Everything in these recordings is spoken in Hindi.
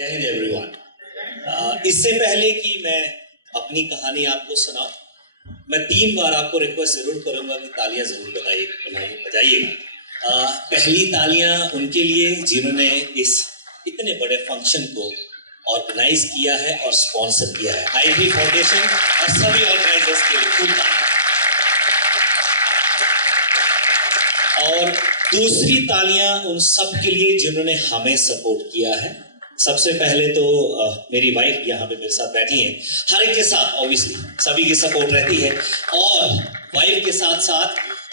जय हिंद एवरीवन। इससे पहले कि मैं अपनी कहानी आपको सुनाऊं, मैं 3 बार आपको रिक्वेस्ट जरूर करूंगा कि तालियां जरूर बजाइएगा। पहली तालियां उनके लिए जिन्होंने इस इतने बड़े फंक्शन को ऑर्गेनाइज किया है और स्पॉन्सर किया है, आईवी फाउंडेशन और सभी ऑर्गेनाइजर्स के लिए खूब तालियां। और दूसरी तालियां उन सब के लिए जिन्होंने हमें सपोर्ट किया है। सबसे पहले तो मेरी वाइफ यहाँ पे मेरे साथ बैठी है। हर एक के साथ ऑब्वियसली सभी की सपोर्ट रहती है, और वाइफ के साथ साथ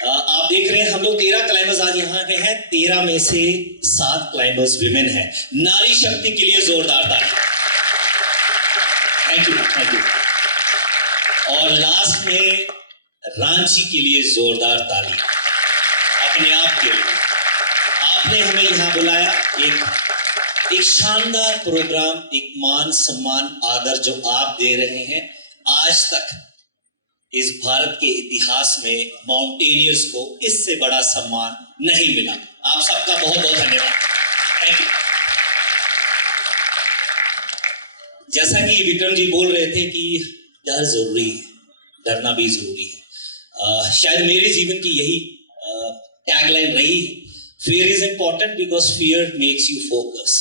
आप देख रहे हैं हम लोग 13 क्लाइंबर्स आज यहाँ पे हैं। 13 में से 7 क्लाइंबर्स विमेन हैं। नारी शक्ति के लिए जोरदार ताली। Thank you. और लास्ट में रांची के लिए जोरदार ताली। अपने आप के लिए आपने हमें यहाँ बुलाया, एक शानदार प्रोग्राम, एक मान सम्मान आदर जो आप दे रहे हैं। आज तक इस भारत के इतिहास में माउंटेनियर्स को इससे बड़ा सम्मान नहीं मिला। आप सबका बहुत बहुत धन्यवाद। Thank you. जैसा कि विक्रम जी बोल रहे थे कि डर जरूरी है, डरना भी जरूरी है। शायद मेरे जीवन की यही टैगलाइन रही है, fear is important because fear makes you focus.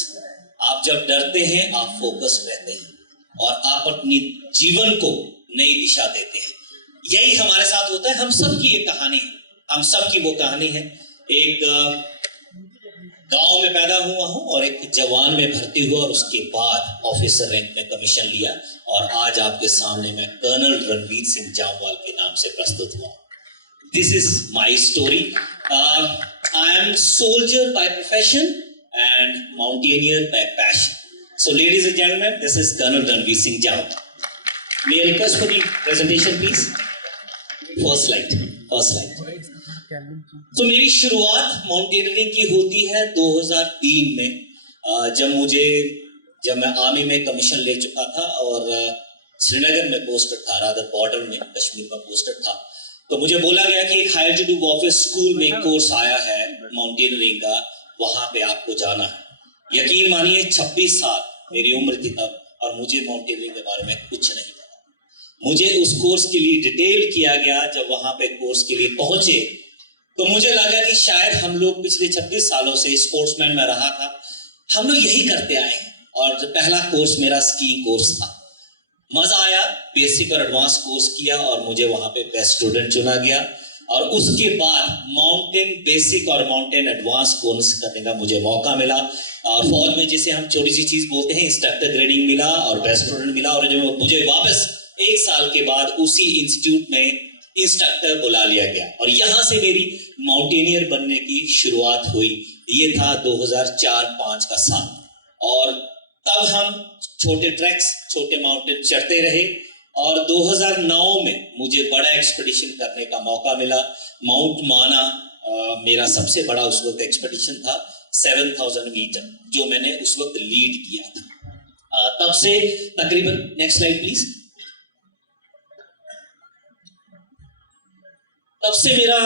आप जब डरते हैं आप फोकस रहते हैं और आप अपनी जीवन को नई दिशा देते हैं। यही हमारे साथ होता है। हम सब की एक कहानी है, हम सब की वो कहानी है। एक गांव में पैदा हुआ हूं और एक जवान में भर्ती हुआ और उसके बाद ऑफिसर रैंक में कमीशन लिया, और आज आपके सामने मैं कर्नल रणवीर सिंह जामवाल के नाम से प्रस्तुत हुआ। This is my story. I am soldier by profession and mountaineer by passion. So, ladies and gentlemen, this is Colonel Ranveer Singh Jawal. May I request for the presentation, please? First slide. तो मेरी शुरुआत माउंटेनियरिंग की होती है 2003 में, जब मैं आर्मी में कमीशन ले चुका था और श्रीनगर में पोस्टेड था, रादर बॉर्डर में कश्मीर में पोस्टेड था। तो मुझे बोला गया कि एक हायर एजुकेशन ऑफिस स्कूल में कोर्स आया है माउंटेनियरिंग का, वहां पे आपको जाना है। यकीन मानिए 26 साल मेरी उम्र थी तब, और मुझे माउंटेनियरिंग के बारे में कुछ नहीं पता। मुझे उस कोर्स के लिए डिटेल किया गया। जब वहां पे कोर्स के लिए पहुंचे तो मुझे लगा कि शायद हम लोग पिछले 26 सालों से स्पोर्ट्समैन में रहा था, हम लोग यही करते आए हैं। और जो पहला कोर्स मेरा स्कीइंग कोर्स था, मजा आया। बेसिक और एडवांस कोर्स किया और मुझे वहां पे बेस्ट स्टूडेंट चुना गया। और उसके बाद माउंटेन बेसिक और माउंटेन एडवांस कोर्स करने का मुझे मौका मिला। और फौज में जिसे हम छोटी सी चीज बोलते हैं, इंस्ट्रक्टर ग्रेडिंग मिला और बेस्ट स्टूडेंट मिला। और जो मुझे वापस 1 साल के बाद उसी इंस्टीट्यूट में इंस्ट्रक्टर बुला लिया गया, और यहां से मेरी माउंटेनियर बनने की शुरुआत हुई। ये था 2004-05 का साल, और तब हम छोटे ट्रैक्स, छोटे माउंटेन चढ़ते रहे। और 2009 में मुझे बड़ा एक्सपेडिशन करने का मौका मिला। माउंट माना मेरा सबसे बड़ा उस वक्त एक्सपेडिशन था, 7000 मीटर, जो मैंने उस वक्त लीड किया था। तब से तकरीबन, नेक्स्ट स्लाइड प्लीज। तब से मेरा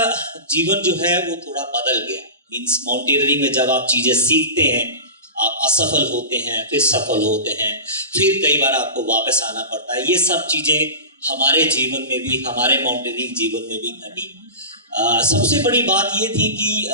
जीवन जो है वो थोड़ा बदल गया। मीन्स माउंटेनियरिंग में जब आप चीजें सीखते हैं, आप असफल होते हैं, फिर सफल होते हैं, फिर कई बार आपको वापस आना पड़ता है। ये सब चीजें हमारे जीवन में भी, हमारे माउंटेनियरिंग जीवन में भी घटी। सबसे बड़ी बात ये थी कि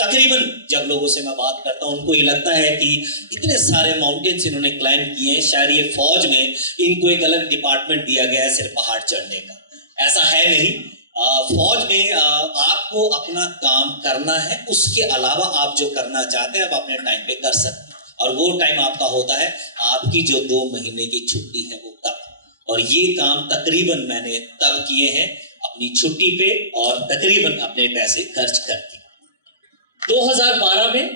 तकरीबन जब लोगों से मैं बात करता हूँ, उनको ये लगता है कि इतने सारे माउंटेन्स इन्होंने क्लाइंब किए हैं, शायद ये फौज में इनको एक अलग डिपार्टमेंट दिया गया है सिर्फ पहाड़ चढ़ने का। ऐसा है नहीं। फौज में आपको अपना काम करना है, उसके अलावा आप जो करना चाहते हैं आप अपने टाइम पे कर सकते हैं। और वो टाइम आपका होता है आपकी जो 2 महीने की छुट्टी है वो तब। और ये काम तकरीबन मैंने तब किए हैं अपनी छुट्टी पे और तकरीबन अपने पैसे खर्च करके। 2012 में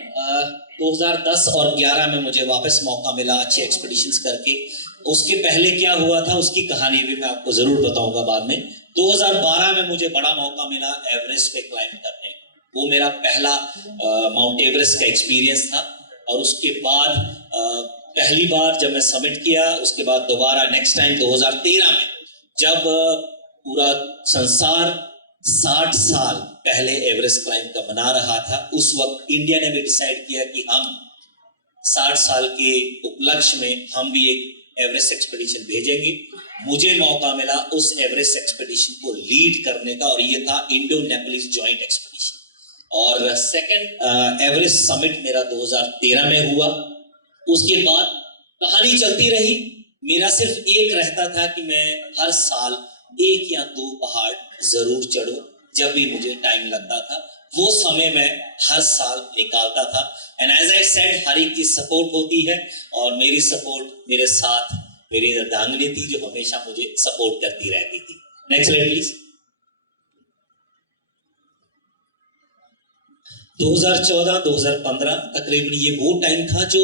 2010 और 11 में मुझे वापस मौका मिला अच्छे एक्सपेडिशंस करके। उसके पहले क्या हुआ था उसकी कहानी भी मैं आपको जरूर बताऊंगा बाद में। 2012 में मुझे बड़ा मौका मिला एवरेस्ट पे क्लाइंब करने। वो मेरा पहला माउंट एवरेस्ट का एक्सपीरियंस था। और उसके बाद पहली बार जब मैं सबमिट किया, उसके बाद दोबारा नेक्स्ट टाइम 2013 में, जब पूरा संसार 60 साल पहले एवरेस्ट क्लाइंब का मना रहा था, उस वक्त इंडिया ने भी डिसाइड किया कि हम 60 साल के उपलक्ष्य में हम भी एक एवरेस्ट एक्सपीडिशन भेजेंगे। मुझे मौका मिला उस एवरेस्ट एक्सपीडिशन को लीड करने का, और ये था इंडो नेपालीज जॉइंट एक्सपीडिशन। और सेकंड एवरेस्ट समिट मेरा 2013 में हुआ। उसके बाद कहानी चलती रही। मेरा सिर्फ एक रहता था कि मैं हर साल 1 या 2 पहाड़ जरूर चढ़ूं जब भी मुझे टाइम लगता था। वो समय मैं हर साल निकालता था। एंड एज आई सेड, हर एक की सपोर्ट होती है, और मेरी सपोर्ट मेरे साथ मेरी अर्धांगिनी थी जो हमेशा मुझे सपोर्ट करती रहती थी। Next slide please. 2014-2015 तकरीबन ये वो टाइम था जो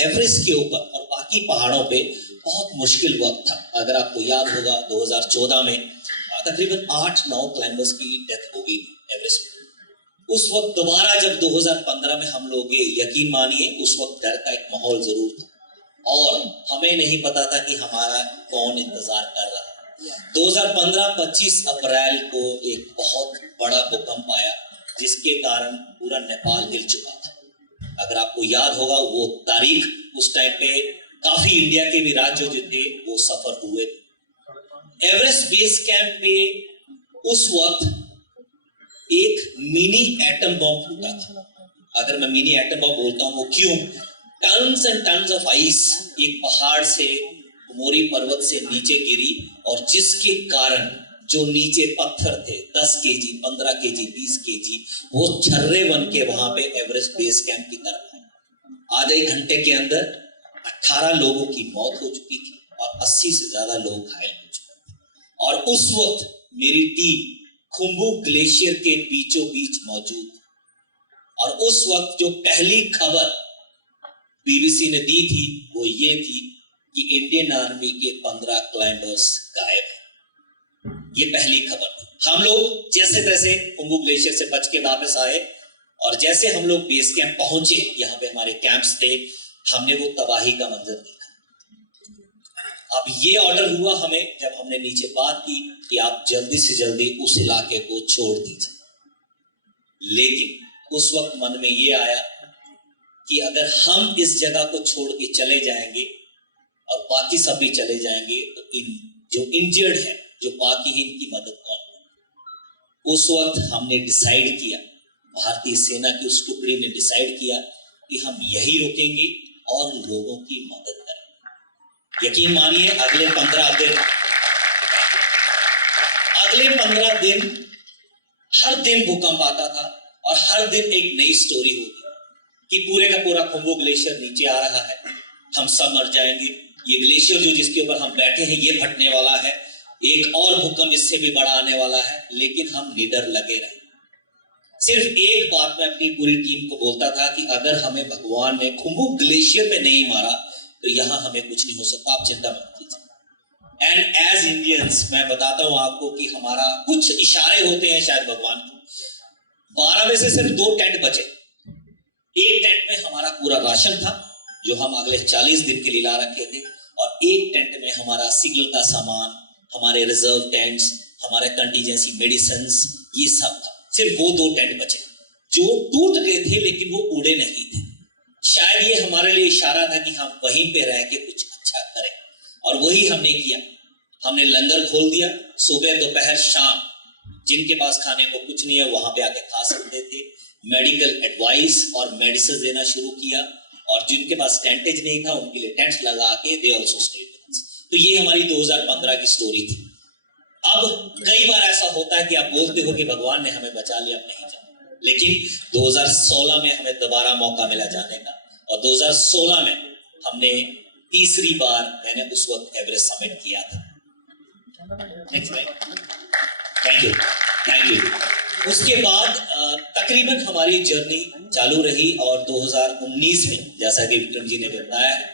एवरेस्ट के ऊपर और बाकी पहाड़ों पे बहुत मुश्किल वक्त था। अगर आपको याद होगा 2014 में तकरीबन 8-9 क्लाइंबर्स की डेथ हो गई थी एवरेस्ट में। उस वक्त दोबारा जब 2015 में हम लोग गए, यकीन मानिए उस वक्त डर का एक माहौल जरूर था, और हमें नहीं पता था कि हमारा कौन इंतजार कर रहा है। 2015-25 अप्रैल को एक बहुत बड़ा भूकंप आया जिसके कारण पूरा नेपाल हिल चुका था। अगर आपको याद होगा वो तारीख, उस टाइम पे काफी इंडिया के भी राज्य जो थे वो सफर हुए। एवरेस्ट बेस कैंप पे उस वक्त एक मिनी एटम बॉम्ब फूटा था। अगर मैं मिनी एटम बॉम्ब बोलता हूं वो क्यों? Tons and tons of ice एक पहाड़ से, मोरी पर्वत से नीचे गिरी, और जिसके कारण जो नीचे पत्थर थे 10 केजी, 15 केजी, 20 केजी, वो छर्रे बन के वहां पे एवरेस्ट बेस कैंप की तरफ आए। आधे घंटे के अंदर 18 लोगों की मौत हो चुकी थी और 80 से ज्यादा लोग घायल हो चुके थे। और उस वक्त मेरी टीम खुम्बू ग्लेशियर के बीचों बीच मौजूद, और उस वक्त जो पहली खबर बीबीसी ने दी थी वो ये थी कि इंडियन आर्मी के 15 क्लाइंबर्स गायब हैं। ये पहली खबर थी। हम लोग जैसे तैसे खुम्बू ग्लेशियर से बच के वापस आए, और जैसे हम लोग बेस कैंप पहुंचे, यहाँ पे हमारे कैंप्स थे, हमने वो तबाही का मंजर देखा। अब ये ऑर्डर हुआ हमें, जब हमने नीचे बात की कि आप जल्दी से जल्दी उस इलाके को छोड़ दीजिए। लेकिन उस वक्त मन में ये आया कि अगर हम इस जगह को छोड़ के चले जाएंगे और बाकी सब भी चले जाएंगे, तो इन जो इंजर्ड है, जो बाकी है, इनकी मदद कौन करेगा? उस वक्त हमने डिसाइड किया, भारतीय सेना की उस टुकड़ी ने डिसाइड किया कि हम यही रुकेंगे और लोगों की मदद करेंगे। यकीन मानिए अगले 15 दिन हर दिन भूकंप आता था, और हर दिन एक नई स्टोरी होती कि पूरे का पूरा खुम्बू ग्लेशियर नीचे आ रहा है, हम सब मर जाएंगे, ये ग्लेशियर जो जिसके ऊपर हम बैठे हैं ये फटने वाला है, एक और भूकंप इससे भी बड़ा आने वाला है। लेकिन हम निडर लगे रहे। सिर्फ एक बात मैं अपनी पूरी टीम को बोलता था कि अगर हमें भगवान ने खुम्बू ग्लेशियर में नहीं मारा तो यहां हमें कुछ नहीं हो सकता, आप चिंता मत कीजिए। एंड एज इंडियंस मैं बताता हूं आपको कि हमारा कुछ इशारे होते हैं शायद भगवान को। 12 में से सिर्फ 2 टेंट बचे। एक टेंट में हमारा पूरा राशन था जो हम अगले 40 दिन के लिए ला रखे थे, और एक टेंट में हमारा सिग्नल का सामान, हमारे रिजर्व टेंट्स, हमारे कंटीजेंसी मेडिसिन्स, ये सब था। सिर्फ वो 2 टेंट बचे जो टूट गए थे, लेकिन वो उड़े नहीं थे। शायद ये हमारे लिए इशारा था कि हम वहीं पे रह के कुछ अच्छा करें, और वही हमने किया। हमने लंगर खोल दिया। सुबह, दोपहर, शाम जिनके पास खाने को कुछ नहीं है वहां पे आके खा सकते थे। मेडिकल एडवाइस और मेडिसिन देना शुरू किया, और जिनके पास टेंटेज नहीं था उनके लिए टेंट्स लगा के they also stayed with us. तो ये हमारी 2015 की स्टोरी थी। अब कई बार ऐसा होता है कि आप बोलते हो कि भगवान ने हमें बचा लिया, अब नहीं जाना, लेकिन 2016 में हमें दोबारा मौका मिला जाने का, और 2016 में हमने तीसरी बार, मैंने उस वक्त एवरेस्ट समिट किया था। Next slide. Thank you. उसके बाद तकरीबन हमारी जर्नी चालू रही, और 2019 में जैसा कि विक्रम जी ने बताया है,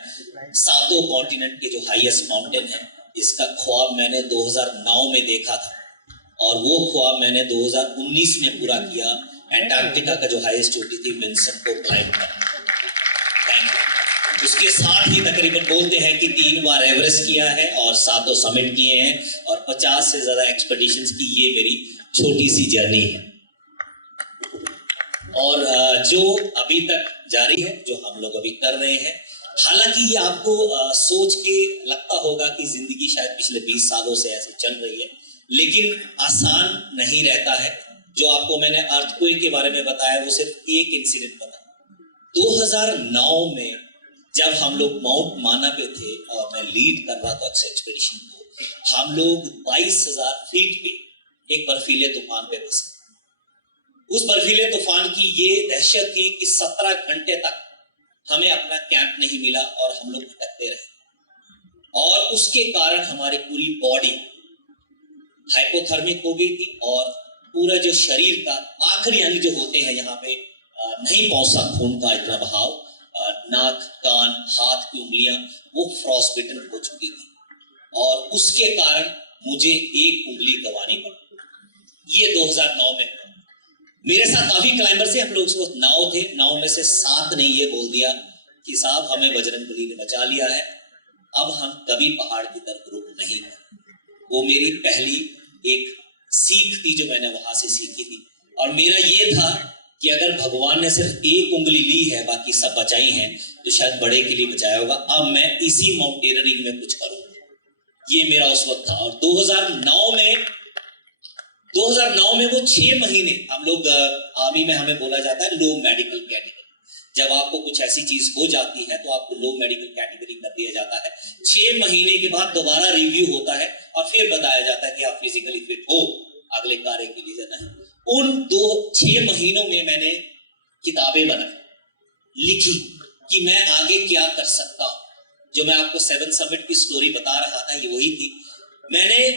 7 कॉन्टिनेंट के जो हाईएस्ट माउंटेन है, इसका ख्वाब मैंने 2009 में देखा था, और वो ख्वाब मैंने 2019 में पूरा किया। एंटार्क्टिका का जो हाईएस्ट चोटी थी विंसन को क्लाइंब करना। उसके साथ ही तकरीबन बोलते हैं कि 3 बार एवरेस्ट किया है और 7 समिट किए हैं, और 50 से ज्यादा एक्सपेडिशंस की ये मेरी छोटी सी जर्नी है। और जो अभी तक जारी है, जो हम लोग अभी कर रहे हैं। हालांकि ये आपको सोच के लगता होगा कि जिंदगी शायद पिछले 20 सालों से ऐसे चल रही है, लेकिन आसान नहीं रहता है। जो आपको मैंने अर्थक्वेक के बारे में बताया वो सिर्फ एक इंसिडेंट बताया। 2009 में जब हम लोग माउंट माना पे थे और मैं लीड कर रहा था एक्सपेडिशन को, हम लोग 22,000 फीट पे एक बर्फीले तूफान पे फंसे। उस बर्फीले तूफान की ये दहशत थी कि 17 घंटे तक हमें अपना कैंप नहीं मिला और हम लोग भटकते रहे, और उसके कारण हमारी पूरी बॉडी हाइपोथर्मिक हो गई थी और पूरा जो शरीर का आखिरी अंग जो होते हैं यहाँ पे नहीं पहुंचा खून का इतना बहाव, नाक, कान, हाथ की उंगलियां वो फ्रॉस्टबिटन हो चुकी थी और उसके कारण मुझे एक उंगली गंवानी पड़ी। ये 2009 में मेरे साथ काफी क्लाइंबर से, हम लोग उसको 9 थे, 9 में से 7 ने ये बोल दिया कि साहब हमें बजरंगबली ने बचा लिया है, अब हम कभी पहाड़ की तरफ रुक नहीं गए। वो मेरी पहली एक सीख थी जो मैंने वहां से सीखी थी, और मेरा ये था कि अगर भगवान ने सिर्फ एक उंगली ली है, बाकी सब बचाई हैं, तो शायद बड़े के लिए बचाया होगा। अब मैं इसी माउंटेनियरिंग में कुछ करूं, ये मेरा उस वक्त था। और 2009 में वो 6 महीने हम लोग आर्मी में हमें बोला जाता है लो मेडिकल कैटेगरी। जब आपको कुछ ऐसी चीज हो जाती है तो आपको लो मेडिकल कैटेगरी कर दिया जाता है। 6 महीने के बाद दोबारा रिव्यू होता है और फिर बताया जाता है कि आप फिजिकली फिट हो अगले कार्य के लिए जाना है। उन 6 महीनों में मैंने किताबें बनाई, लिखी कि मैं आगे क्या कर सकता हूं। जो मैं आपको 7 समिट की स्टोरी बता रहा था, ये वही थी। मैंने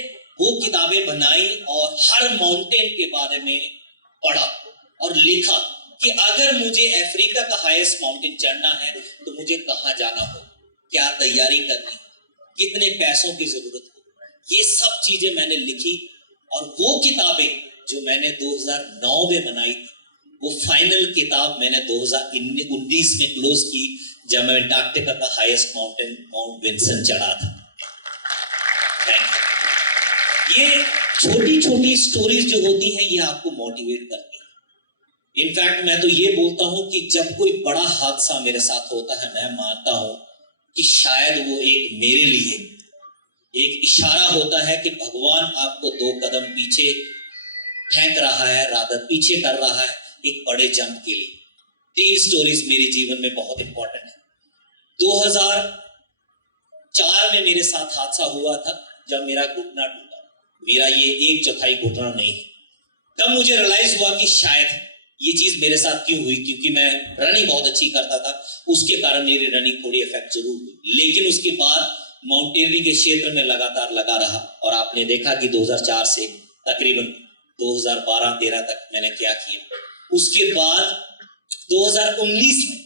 वो किताबें बनाई और हर माउंटेन के बारे में पढ़ा और लिखा कि अगर मुझे अफ्रीका का हाईएस्ट माउंटेन चढ़ना है तो मुझे कहां जाना हो, क्या तैयारी करनी, कितने पैसों की जरूरत हो, ये सब चीजें मैंने लिखी। और वो किताबें जो मैंने 2009 में बनाई थी, वो फाइनल किताब मैंने 2019 में क्लोज की, जब मैं अंटार्कटिका का हाईएस्ट माउंटेन माउंट विंसन चढ़ा था। ये छोटी छोटी स्टोरीज जो होती हैं ये आपको मोटिवेट करती है। इनफैक्ट मैं तो ये बोलता हूं कि जब कोई बड़ा हादसा मेरे साथ होता है, मैं मानता हूं कि शायद वो एक मेरे लिए एक इशारा होता है कि भगवान आपको 2 कदम पीछे फेंक रहा है, रादर पीछे कर रहा है एक बड़े जंप के लिए। 3 स्टोरीज मेरे जीवन में बहुत इंपॉर्टेंट है। 2004 में मेरे साथ हादसा हुआ था जब मेरा घुटना टूटा। मेरा ये 1/4 घुटना नहीं है। तब मुझे रियलाइज हुआ कि शायद ये चीज मेरे साथ क्यों हुई, क्योंकि मैं रनिंग बहुत अच्छी करता था, उसके कारण मेरी रनिंग थोड़ी इफेक्ट जरूर हुई। लेकिन उसके बाद माउंटेनियरिंग के क्षेत्र में लगातार लगा रहा, और आपने देखा कि 2004 से तकरीबन 2012-13 तक मैंने क्या किया। उसके बाद 2019 में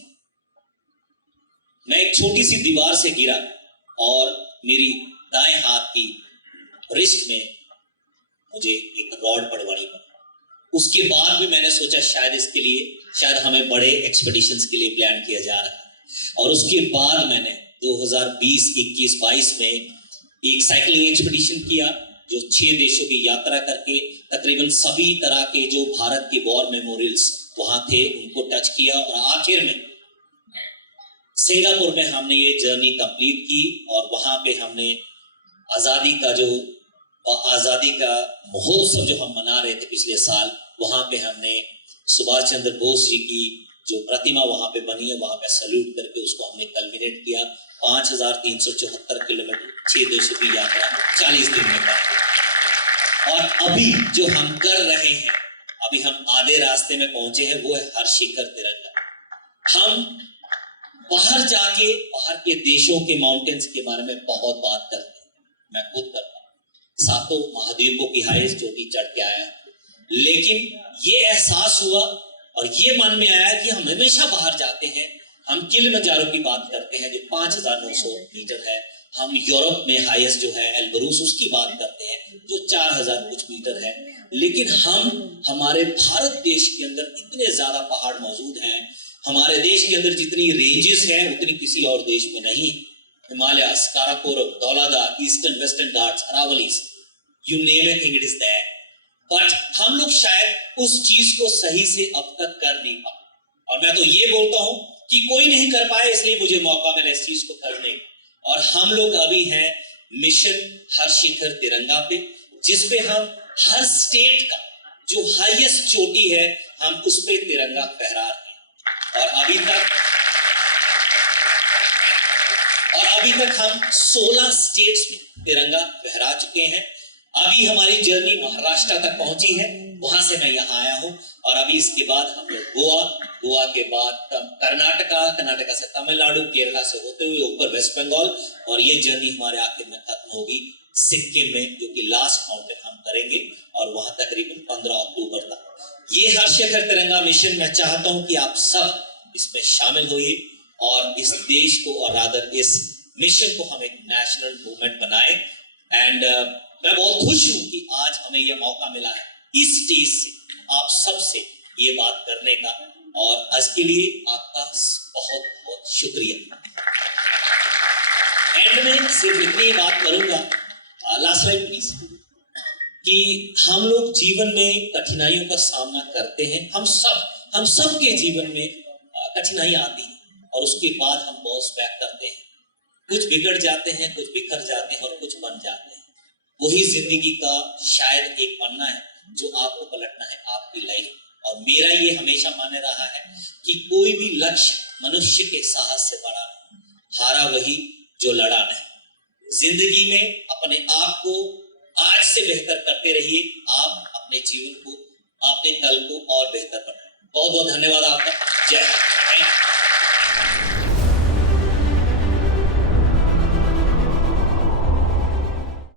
मैं एक छोटी सी दीवार से गिरा और मेरी दाएं हाथ की रिस्ट में मुझे एक रॉड पड़वानी पड़ी। उसके बाद भी मैंने सोचा शायद हमें बड़े एक्सपेडिशंस के लिए प्लान किया जा रहा है। और उसके बाद मैंने 2020, 21, 22 में एक साइकिलिंग एक्सपेडिशन किया, जो 6 देशों की यात्रा करके तकरीबन सभी तरह के जो भारत के वॉर मेमोरियल्स वहां थे उनको टच किया, और आखिर में सिंगापुर में हमने ये जर्नी कंप्लीट की। और वहां पे हमने आजादी का महोत्सव जो हम मना रहे थे पिछले साल, वहां पे हमने सुभाष चंद्र बोस जी की जो प्रतिमा वहां पे बनी है, वहां पे सैल्यूट करके उसको हमने कल्मिनेट किया। 5374 किलोमीटर 6 देशों की यात्रा 40 दिन में कर। और अभी जो हम कर रहे हैं, अभी हम आधे रास्ते में पहुंचे हैं, वो है हर शिखर तिरंगा। हम बाहर जाके बाहर के देशों के माउंटेन्स के बारे में बहुत बात करते हैं, मैं खुद करता हूं, 7 महाद्वीपों की हाईएस्ट चोटी चढ़ के आया। लेकिन ये एहसास हुआ और ये मन में आया कि हम हमेशा बाहर जाते हैं, हम किलिमंजारो की बात करते हैं जो 5900 मीटर है, हम यूरोप में हाईएस्ट जो है एल्ब्रूस उसकी बात करते हैं जो 4000 कुछ मीटर है। लेकिन हमारे भारत देश के अंदर इतने ज्यादा पहाड़ मौजूद हैं, हमारे देश के अंदर जितनी रेंजेस हैं उतनी किसी और देश में नहीं। Himalayas, Karakoram, Dhauladhar, eastern western Ghats, Aravallis, you name it, thing it is there. But हम लोग शायद उस चीज को सही से अब तक कर नहीं पाए। और मैं तो ये बोलता हूं कि कोई नहीं कर पाए, इसलिए मुझे मौका मिला इस चीज को करने का। और हम लोग अभी हैं मिशन हर शिखर तिरंगा पे, जिसपे हम हर स्टेट का जो हाईएस्ट चोटी है हम उस पे तिरंगा फहरा रहे हैं। और अभी तक हम 16 स्टेट्स में तिरंगा फहरा चुके हैं। अभी हमारी जर्नी महाराष्ट्र तक पहुंची है, वहां से मैं यहाँ आया हूं। और अभी इसके बाद हम लोग गोवा के बाद कर्नाटका से तमिलनाडु, केरला से होते हुए ऊपर वेस्ट बंगाल, और ये जर्नी हमारे आखिर में खत्म होगी सिक्किम में, जो कि लास्ट माउंटेन हम करेंगे, और वहां तकरीबन 15 अक्टूबर तक। ये हर शिखर तिरंगा मिशन मैं चाहता हूं कि आप सब इसमें शामिल होइए और इस देश को, और रादर इस मिशन को हम एक नेशनल मूवमेंट बनाए। एंड मैं बहुत खुश हूं कि आज हमें यह मौका मिला है इस स्टेज से आप सबसे ये बात करने का, और आज के लिए आपका बहुत बहुत शुक्रिया। एंड में सिर्फ इतनी बात करूंगा, लास्ट स्लाइड प्लीज, कि हम लोग जीवन में कठिनाइयों का सामना करते हैं। हम सब के जीवन में कठिनाई आती है, और उसके बाद हम बाउंस बैक करते हैं। कुछ बिगड़ जाते हैं, कुछ बिखर जाते हैं, और कुछ बन जाते हैं। वही जिंदगी का शायद एक पन्ना है जो आपको पलटना है आपकी लाइफ। और मेरा ये हमेशा माने रहा है कि कोई भी लक्ष्य मनुष्य के साहस से बड़ा नहीं, हारा वही जो लड़ा नहीं। जिंदगी में अपने आप को आज से बेहतर करते रहिए, आप अपने जीवन को, अपने कल को और बेहतर बनाएं। बहुत बहुत धन्यवाद आपका। जय हिंद।